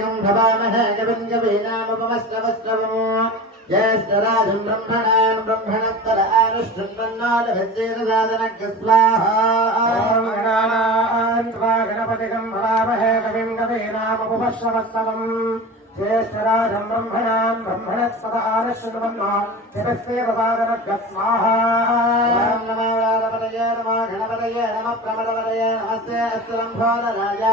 भवामहे कविं कवीनामुपमश्रवश्रवम् ज्येष्ठराजं ब्रह्मणान् ब्रह्मणस्तर आनुष्ठन्वन्नादभिज्येदसादनज्ञ स्वाहा गणपतिं भवामहे कविं कवीनामुपमश्रवश्रवम् ज्येष्ठराजं ब्रह्मणान् ब्रह्मणस्तर आनुष्ठन्वन्नादभिज्येदसादनज्ञ स्वाहा नमो गणपतये नमः प्रमदवरये नमस्ते अस्तुलम्भोदराय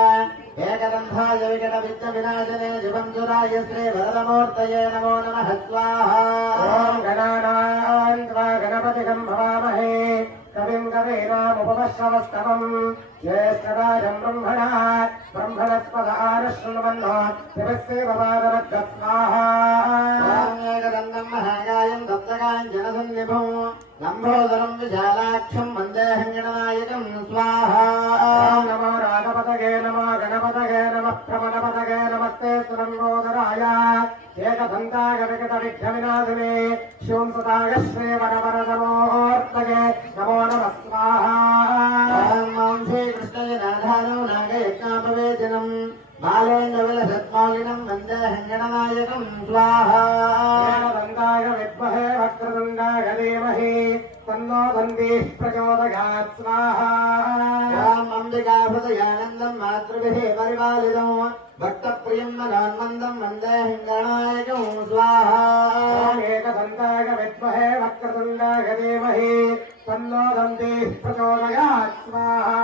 एकदन्धाय विकटविद्यविनाशने जुबन्धुराय श्रीवरदमूर्तये नमो नमः स्वाहा ॐ गणानां त्वा गणपतिं भवामहे कविं कवीनामुपमश्रवस्तवम् ज्येष्ठराजं ब्रह्मणात् ब्रह्मणस्पद आनुष्ठन्वन्नादभिज्येदसादनज्ञ स्वाहा ॐ एकदन्तं महाकायं दत्तकाञ्चनसन्निभं लम्बोदरं विशालाक्षं वन्देऽहं गणनायकं स्वाहा नमो रागपतये नमो गणपतये नमः प्रमदपतये नमस्ते सुलम्बोदराय एकदन्ताय विकटविघ्नविनाशिने शिवं सदाय श्रीवरवरदमूर्तये नमो नमः स्वाहा ॐ श्रीकृष्णय नाधारो नागयज्ञापवेदिनं बालेन्द्रविलसत्मालिनं वन्देऽहं गणनायकं स्वाहा एकदन्ताय विद्महे वक्रतुण्डाय धीमहि तन्नो दन्तिः प्रचोदयात् स्वाहा ॐ अम्बिकाहृदयानन्दं मातृभिः परिपालितं भक्तप्रियं मनोन्मन्दं वन्देऽहं गणनायकं स्वाहा एकदन्ताय विद्महे वक्रतुण्डाय धीमहि तन्नो दन्तिः प्रचोदयात् स्वाहा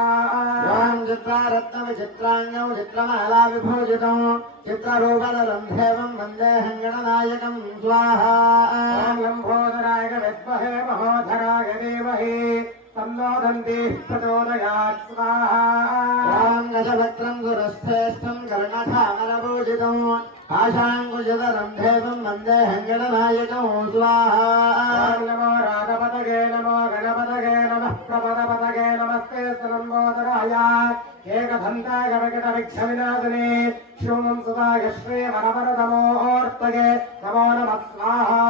ॐ चित्रारत्नविचित्राण्यं चित्रमाला विभूषितं चित्ररूपधरं देवं वन्देऽहं गणनायकं स्वाहा ॐ लम्बोदराय विद्महे महोदराय धीमहि तन्नो दन्तिः प्रचोदयात् स्वाहा ॐ गजवक्त्रं गुरुश्रेष्ठं कर्णधामलपूजितं आशाङ्कुशधरं देवं वन्देऽहं गणनायकं स्वाहा नमो रागपतये नमो गणपतये नमः प्रमदपतये नमस्ते सुलम्बोदराय एकदन्ताय विकटविघ्नविनाशिने शिवं सदाय श्रीवरवरदमूर्तये नमो नमः स्वाहा